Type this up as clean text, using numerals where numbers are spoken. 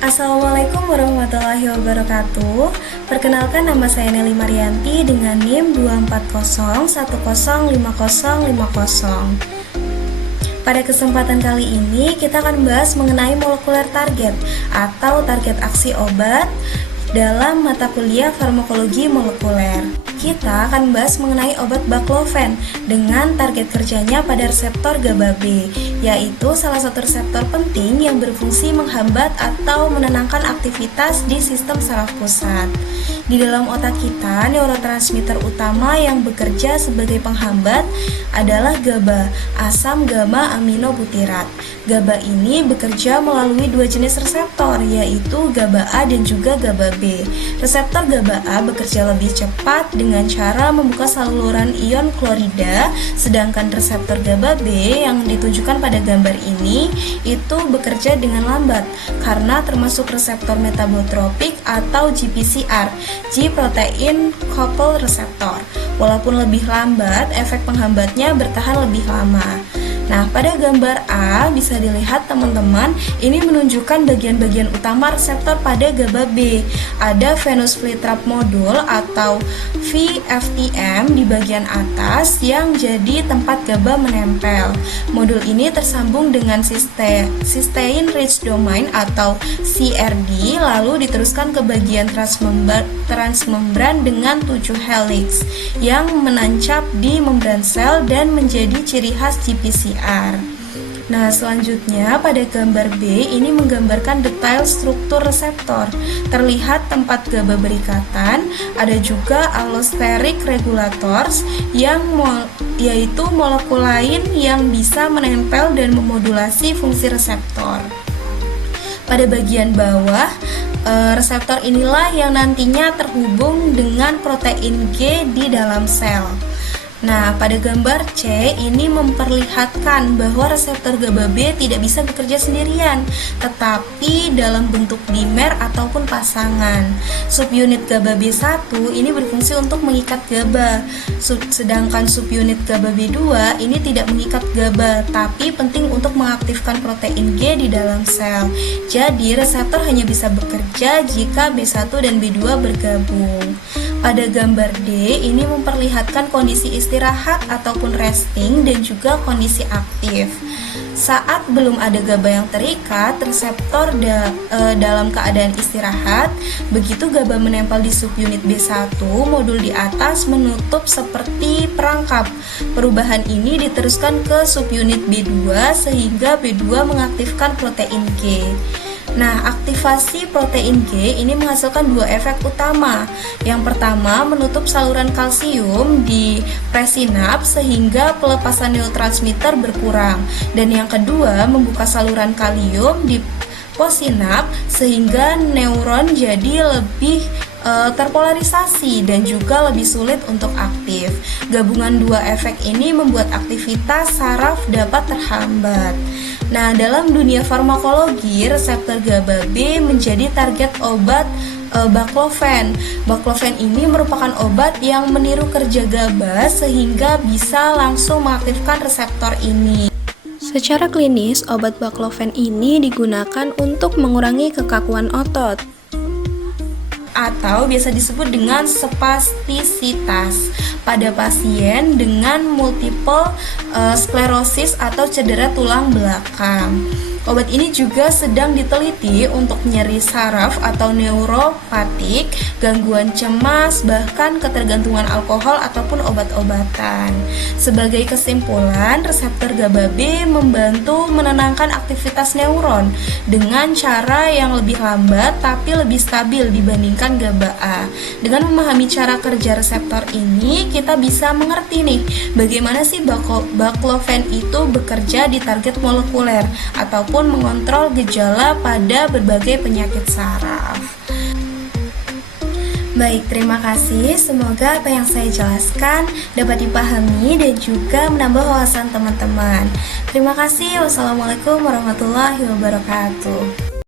Assalamualaikum warahmatullahi wabarakatuh. Perkenalkan, nama saya Nelly Marianti dengan NIM 240105050. Pada kesempatan kali ini kita akan membahas mengenai molekuler target atau target aksi obat dalam mata kuliah farmakologi molekuler. Kita akan membahas mengenai obat baclofen dengan target kerjanya pada reseptor GABA B, yaitu salah satu reseptor penting yang berfungsi menghambat atau menenangkan aktivitas di sistem saraf pusat. Di dalam otak kita, neurotransmitter utama yang bekerja sebagai penghambat adalah GABA, asam gamma aminobutirat. GABA ini bekerja melalui dua jenis reseptor, yaitu GABA A dan juga GABA B. Reseptor GABA A bekerja lebih cepat dengan cara membuka saluran ion klorida, sedangkan reseptor GABA B yang ditunjukkan pada gambar ini itu bekerja dengan lambat karena termasuk reseptor metabotropik atau GPCR, G-protein coupled receptor. Walaupun lebih lambat, efek penghambatnya bertahan lebih lama. Nah, pada gambar A bisa dilihat teman-teman, ini menunjukkan bagian-bagian utama reseptor pada GABA B. Ada venous flytrap module atau VFTM di bagian atas yang jadi tempat GABA menempel. Modul ini tersambung dengan cysteine rich domain atau CRD, lalu diteruskan ke bagian transmembran dengan 7 helix yang menancap di membran sel dan menjadi ciri khas GPCR. Nah, selanjutnya pada gambar B ini menggambarkan detail struktur reseptor. Terlihat tempat GABA berikatan, ada juga allosteric regulators yaitu molekul lain yang bisa menempel dan memodulasi fungsi reseptor. Pada bagian bawah, reseptor inilah yang nantinya terhubung dengan protein G di dalam sel. Nah, pada gambar C ini memperlihatkan bahwa reseptor GABA B tidak bisa bekerja sendirian, tetapi dalam bentuk dimer ataupun pasangan. Subunit GABA B1 ini berfungsi untuk mengikat GABA, sedangkan subunit GABA B2 ini tidak mengikat GABA, tapi penting untuk mengaktifkan protein G di dalam sel. Jadi, reseptor hanya bisa bekerja jika B1 dan B2 bergabung. Pada gambar D ini memperlihatkan kondisi istirahat ataupun resting dan juga kondisi aktif. Saat belum ada GABA yang terikat, reseptor dalam keadaan istirahat. Begitu GABA menempel di subunit B1, modul di atas menutup seperti perangkap. Perubahan ini diteruskan ke subunit B2 sehingga B2 mengaktifkan protein G. Nah, aktivasi protein G ini menghasilkan dua efek utama. Yang pertama, menutup saluran kalsium di presinaps sehingga pelepasan neurotransmitter berkurang. Dan yang kedua, membuka saluran kalium di posinaps sehingga neuron jadi lebih terpolarisasi dan juga lebih sulit untuk aktif. Gabungan dua efek ini membuat aktivitas saraf dapat terhambat. Nah, dalam dunia farmakologi, reseptor GABA B menjadi target obat baclofen. Baclofen ini merupakan obat yang meniru kerja GABA sehingga bisa langsung mengaktifkan reseptor ini. Secara klinis, obat baclofen ini digunakan untuk mengurangi kekakuan otot atau biasa disebut dengan spastisitas pada pasien dengan multiple sklerosis atau cedera tulang belakang. Obat ini juga sedang diteliti untuk nyeri saraf atau neuropatik, gangguan cemas, bahkan ketergantungan alkohol ataupun obat-obatan. Sebagai kesimpulan, reseptor GABA B membantu menenangkan aktivitas neuron dengan cara yang lebih lambat tapi lebih stabil dibandingkan GABA A. Dengan memahami cara kerja reseptor ini, kita bisa mengerti nih bagaimana sih baclofen itu bekerja di target molekuler ataupun mengontrol gejala pada berbagai penyakit saraf. Baik, terima kasih. Semoga apa yang saya jelaskan dapat dipahami dan juga menambah wawasan teman-teman. Terima kasih. Wassalamualaikum warahmatullahi wabarakatuh.